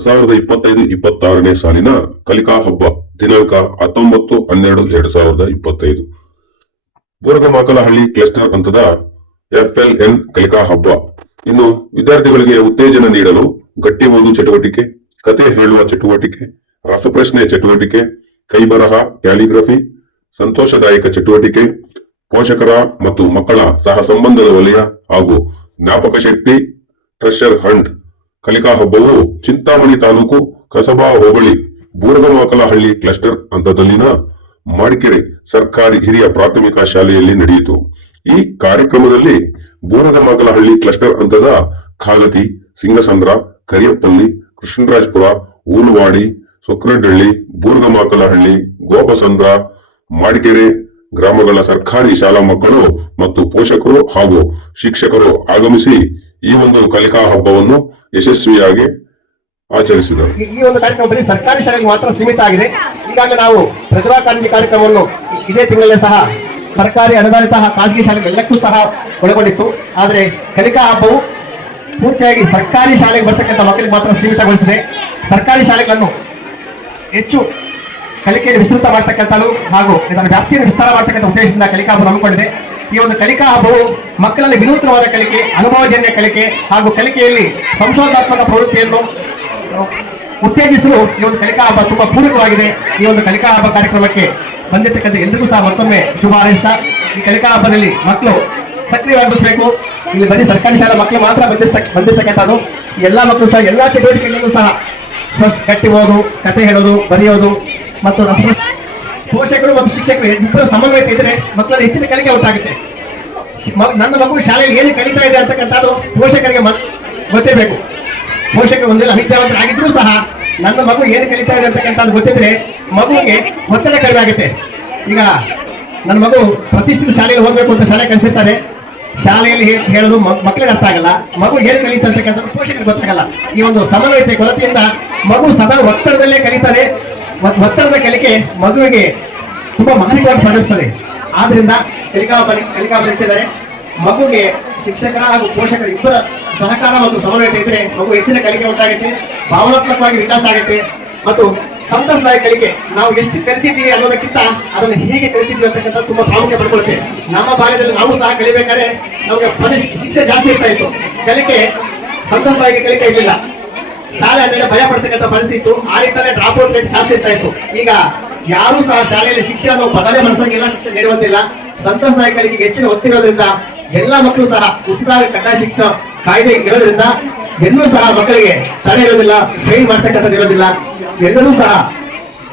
2025-26ನೇ ಸಾಲಿನ ಕಲಿಕಾ ಹಬ್ಬ ದಿನಾಂಕ 19-12-2025 ಬೂರಗಮಾಕಲಹಳ್ಳಿ ಕ್ಲಸ್ಟರ್ ಹಂತದ FLN ಕಲಿಕಾ ಹಬ್ಬ. ಇನ್ನು ವಿದ್ಯಾರ್ಥಿಗಳಿಗೆ ಉತ್ತೇಜನ ನೀಡಲು ಗಟ್ಟಿ ಓದು ಚಟುವಟಿಕೆ, ಕತೆ ಹೇಳುವ ಚಟುವಟಿಕೆ, ರಸಪ್ರಶ್ನೆ ಚಟುವಟಿಕೆ, ಕೈಬರಹ ಕ್ಯಾಲಿಗ್ರಫಿ, ಸಂತೋಷದಾಯಕ ಚಟುವಟಿಕೆ, ಪೋಷಕರ ಮತ್ತು ಮಕ್ಕಳ ಸಹ ಸಂಬಂಧದ ವಲಯ ಹಾಗೂ ಜ್ಞಾಪಕ ಶಕ್ತಿ ಟ್ರೆಷರ್ ಹಂಟ್. ಕಲಿಕಾ ಹಬ್ಬವು ಚಿಂತಾಮಣಿ ತಾಲೂಕು ಕಸಬಾ ಹೋಬಳಿ ಬೂರಗಮಾಕಲಹಳ್ಳಿ ಕ್ಲಸ್ಟರ್ ಹಂತದಲ್ಲಿನ ಮಾಡಿಕೆರೆ ಸರ್ಕಾರಿ ಹಿರಿಯ ಪ್ರಾಥಮಿಕ ಶಾಲೆಯಲ್ಲಿ ನಡೆಯಿತು. ಈ ಕಾರ್ಯಕ್ರಮದಲ್ಲಿ ಬೂರಗಮಾಕಲಹಳ್ಳಿ ಕ್ಲಸ್ಟರ್ ಹಂತದ ಖಾಗತಿ, ಸಿಂಗಸಂದ್ರ, ಕರಿಯಪ್ಪಲ್ಲಿ, ಕೃಷ್ಣರಾಜಪುರ, ಊಲವಾಡಿ, ಸೊಕ್ರಡಳ್ಳಿ, ಬೂರಗಮಾಕಲಹಳ್ಳಿ, ಗೋಪಸಂದ್ರ, ಮಾಡಿಕೆರೆ ಗ್ರಾಮಗಳ ಸರ್ಕಾರಿ ಶಾಲಾ ಮಕ್ಕಳು ಮತ್ತು ಪೋಷಕರು ಹಾಗೂ ಶಿಕ್ಷಕರು ಆಗಮಿಸಿ ಈ ಒಂದು ಕಲಿಕಾ ಹಬ್ಬವನ್ನು ಯಶಸ್ವಿಯಾಗಿ ಆಚರಿಸಿದರು. ಈ ಒಂದು ಕಾರ್ಯಕ್ರಮದಲ್ಲಿ ಸರ್ಕಾರಿ ಶಾಲೆಗೆ ಮಾತ್ರ ಸೀಮಿತ ಆಗಿದೆ. ಈಗಾಗಲೇ ನಾವು ಪ್ರತಿಭಾ ಕಾರಂಜಿ ಕಾರ್ಯಕ್ರಮವನ್ನು ಇದೇ ತಿಂಗಳಲ್ಲೇ ಸಹ ಸರ್ಕಾರಿ ಅನುದಾನಿತ ಖಾಸಗಿ ಶಾಲೆಗಳೆಲ್ಲಕ್ಕೂ ಸಹ ಒಳಗೊಂಡಿತ್ತು. ಆದರೆ ಕಲಿಕಾ ಹಬ್ಬವು ಪೂರ್ತಿಯಾಗಿ ಸರ್ಕಾರಿ ಶಾಲೆಗೆ ಬರ್ತಕ್ಕಂಥ ಮಕ್ಕಳಿಗೆ ಮಾತ್ರ ಸೀಮಿತಗೊಳಿಸಿದೆ. ಸರ್ಕಾರಿ ಶಾಲೆಗಳನ್ನು ಹೆಚ್ಚು ಕಲಿಕೆಯನ್ನು ವಿಸ್ತೃತ ಮಾಡ್ತಕ್ಕಂಥದ್ದು ಹಾಗೂ ಇದರ ವ್ಯಾಪ್ತಿಯನ್ನು ವಿಸ್ತಾರ ಮಾಡ್ತಕ್ಕಂಥ ಉದ್ದೇಶದಿಂದ ಕಲಿಕಾ ಹಬ್ಬ ಹಮ್ಮಿಕೊಂಡಿದೆ. ಈ ಒಂದು ಕಲಿಕಾ ಹಬ್ಬವು ಮಕ್ಕಳಲ್ಲಿ ವಿನೂತನವಾದ ಕಲಿಕೆ, ಅನುಭವಜನ್ಯ ಕಲಿಕೆ ಹಾಗೂ ಕಲಿಕೆಯಲ್ಲಿ ಸಂಶೋಧನಾತ್ಮಕ ಪ್ರವೃತ್ತಿಯನ್ನು ಉತ್ತೇಜಿಸಲು ಈ ಒಂದು ಕಲಿಕಾ ಹಬ್ಬ ತುಂಬಾ ಪೂರಕವಾಗಿದೆ. ಈ ಒಂದು ಕಲಿಕಾ ಹಬ್ಬ ಕಾರ್ಯಕ್ರಮಕ್ಕೆ ಬಂದಿರತಕ್ಕಂಥ ಎಲ್ಲರಿಗೂ ಸಹ ಮತ್ತೊಮ್ಮೆ ಶುಭ ಹಾರೈಸ್ತಾ, ಈ ಕಲಿಕಾ ಹಬ್ಬದಲ್ಲಿ ಮಕ್ಕಳು ಸಕ್ರಿಯವಾಗಿಸಬೇಕು. ಇಲ್ಲಿ ಬರೀ ಸರ್ಕಾರಿ ಶಾಲಾ ಮಕ್ಕಳು ಮಾತ್ರ ಬಂದಿರ್ತಕ್ಕಂಥದ್ದು. ಎಲ್ಲಾ ಮಕ್ಕಳು ಸಹ ಎಲ್ಲಾ ಚಟುವಟಿಕೆಗಳಲ್ಲೂ ಸಹ ಗಟ್ಟಿ ಓದು, ಕತೆ ಹೇಳೋದು, ಬರೆಯೋದು ಮತ್ತು ಪೋಷಕರು ಮತ್ತು ಶಿಕ್ಷಕರು ಇಬ್ಬರು ಸಮನ್ವಯ ಇದ್ರೆ ಮಕ್ಕಳಲ್ಲಿ ಹೆಚ್ಚಿನ ಕಲಿಕೆ ಉಂಟಾಗುತ್ತೆ. ನನ್ನ ಮಗು ಶಾಲೆಯಲ್ಲಿ ಏನು ಕಲಿತಾ ಇದೆ ಅಂತಕ್ಕಂಥದ್ದು ಪೋಷಕರಿಗೆ ಗೊತ್ತಿರಬೇಕು. ಪೋಷಕರು ಒಂದೆಲ್ಲ ಅವಿದ್ಯಾವಂತರಾಗಿದ್ರೂ ಸಹ ನನ್ನ ಮಗು ಏನು ಕಲಿತಾ ಇದೆ ಅಂತಕ್ಕಂಥದ್ದು ಗೊತ್ತಿದ್ರೆ ಮಗುವಿಗೆ ಒತ್ತಡ ಕಡಿಮೆ ಆಗುತ್ತೆ. ಈಗ ನನ್ನ ಮಗು ಪ್ರತಿಷ್ಠಿತ ಶಾಲೆಯಲ್ಲಿ ಹೋಗ್ಬೇಕು ಅಂತ ಶಾಲೆ ಕಲಿಸಿರ್ತಾರೆ. ಶಾಲೆಯಲ್ಲಿ ಹೇಳೋದು ಮಕ್ಕಳಿಗೆ ಅರ್ಥ ಆಗಲ್ಲ, ಮಗು ಏನು ಕಲಿತಾ ಅಂತಕ್ಕಂಥದ್ದು ಪೋಷಕರಿಗೆ ಗೊತ್ತಾಗಲ್ಲ. ಈ ಒಂದು ಸಮನ್ವಯತೆ ಕೊರತೆಯಿಂದ ಮಗು ಸದಾ ಒತ್ತಡದಲ್ಲೇ ಕಲಿತಾರೆ. ಒತ್ತಡದ ಕಲಿಕೆ ಮಗುವಿಗೆ ತುಂಬಾ ಮಾನಸಿಕವಾಗಿ ಪರಿಣಿಸ್ತದೆ. ಆದ್ರಿಂದ ಕಲಿಕಾ ನಡೆಸಿದರೆ ಮಗುವಿಗೆ ಶಿಕ್ಷಕರ ಹಾಗೂ ಪೋಷಕರ ಇಬ್ಬರ ಸಹಕಾರ ಮತ್ತು ಸಮನ್ವಯತೆ ಇದ್ರೆ ಮಗು ಹೆಚ್ಚಿನ ಕಲಿಕೆ ಉಂಟಾಗುತ್ತೆ, ಭಾವನಾತ್ಮಕವಾಗಿ ವಿಕಾಸ ಆಗುತ್ತೆ ಮತ್ತು ಸಂತಸದಾಯಕ ಕಲಿಕೆ. ನಾವು ಎಷ್ಟು ಕಲಿತಿದ್ದೀವಿ ಅನ್ನೋದಕ್ಕಿಂತ ಅದನ್ನು ಹೇಗೆ ಕಲಿತಿದ್ದೀವಿ ಅಂತಕ್ಕಂಥ ತುಂಬಾ ಪ್ರಾಮುಖ್ಯ ಪಡ್ಕೊಳುತ್ತೆ. ನಮ್ಮ ಬಾಲ್ಯದಲ್ಲಿ ನಾವು ಸಹ ಕಲಿಬೇಕಾದ್ರೆ ನಮಗೆ ಶಿಕ್ಷೆ ಜಾಸ್ತಿ ಇರ್ತಾ ಇತ್ತು. ಕಲಿಕೆ ಸಂತಸದಾಯಕ ಕಲಿಕೆ ಇರಲಿಲ್ಲ. ಶಾಲೆ ಮೇಲೆ ಭಯ ಪಡ್ತಕ್ಕಂಥ ಪರಿಸ್ಥಿತಿ ಇತ್ತು. ಆ ರೀತಿಯಲ್ಲೇ ಡ್ರಾಪ್ ಔಟ್ ರೇಟ್ ಜಾಸ್ತಿ ಇರ್ತಾ ಇತ್ತು. ಈಗ ಯಾರೂ ಸಹ ಶಾಲೆಯಲ್ಲಿ ಶಿಕ್ಷೆ ಅನ್ನೋ ಪದವೇ ಮನಸ್ಸಂಗಿಲ್ಲ, ಶಿಕ್ಷೆ ನೀಡುವಂತಿಲ್ಲ. ಸಂತಸದಾಯಕ ಕಲಿಕೆಗೆ ಹೆಚ್ಚಿನ ಒತ್ತಿರೋದ್ರಿಂದ ಎಲ್ಲಾ ಮಕ್ಕಳು ಸಹ ಉಚಿತವಾಗಿ ಕಡ್ಡಾಯ ಶಿಕ್ಷಣ ಕಾಯ್ದೆ ಇರೋದ್ರಿಂದ ಎಲ್ಲರೂ ಸಹ ಮಕ್ಕಳಿಗೆ ತಡೆ ಇರೋದಿಲ್ಲ, ಫೈಲ್ ಮಾಡ್ತಕ್ಕಂಥದ್ದು ಇರೋದಿಲ್ಲ. ಎಲ್ಲರೂ ಸಹ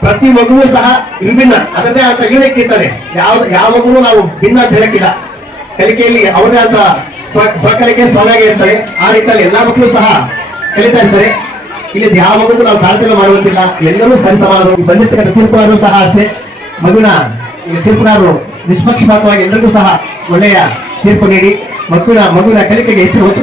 ಪ್ರತಿ ಮಗುವೂ ಸಹ ವಿಭಿನ್ನ ಅದರದೇ ಅಂತ ಯೂನಿಕ್ ಇರ್ತಾರೆ. ಯಾವ ಮಗುವು ನಾವು ಭಿನ್ನ ಅಂತ ಹೇಳಕ್ಕಿಲ್ಲ. ಕಲಿಕೆಯಲ್ಲಿ ಅವರದೇ ಅಂತ ಸ್ವಕಲಿಕೆ ಸ್ವನಾಗೆ ಇರ್ತಾರೆ. ಆ ರೀತಿಯಲ್ಲಿ ಎಲ್ಲಾ ಮಕ್ಕಳು ಸಹ ಕಲಿತಾ ಇರ್ತಾರೆ. ಇಲ್ಲಿ ಯಾವ ಮಗುಗೂ ನಾವು ತಾರತಮ್ಯ ಮಾಡುವಂತಿಲ್ಲ, ಎಲ್ಲರೂ ಸರಿಸಮಾನರು. ಬಂದಿರ್ತಕ್ಕಂಥ ತೀರ್ಪುಗಾರರು ಸಹ ಅಷ್ಟೇ. ಮಗುವಿನ ತೀರ್ಪುಗಾರರು ನಿಷ್ಪಕ್ಷಪಾತವಾಗಿ ಎಲ್ಲರಿಗೂ ಸಹ ಒಳ್ಳೆಯ ತೀರ್ಪು ನೀಡಿ ಮಗುವಿನ ಕಲಿಕೆಗೆ ಹೆಚ್ಚು ಒತ್ತು